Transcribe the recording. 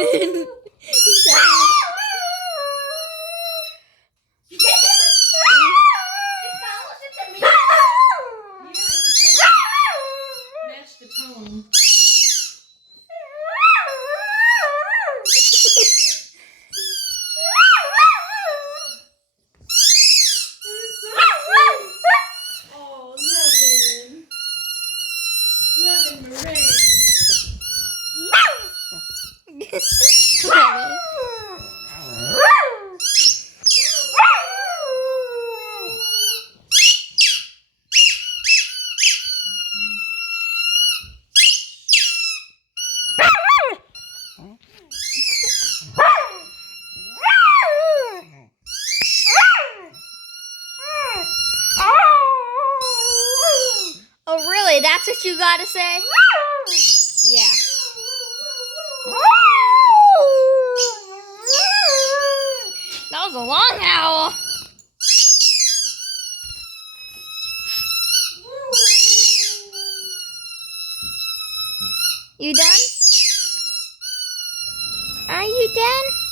done. He's done. Match the tone. Oh, lemon. Lemon meringue. Oh, really? That's what you gotta say? Yeah. That was a long howl. You done? Are you done?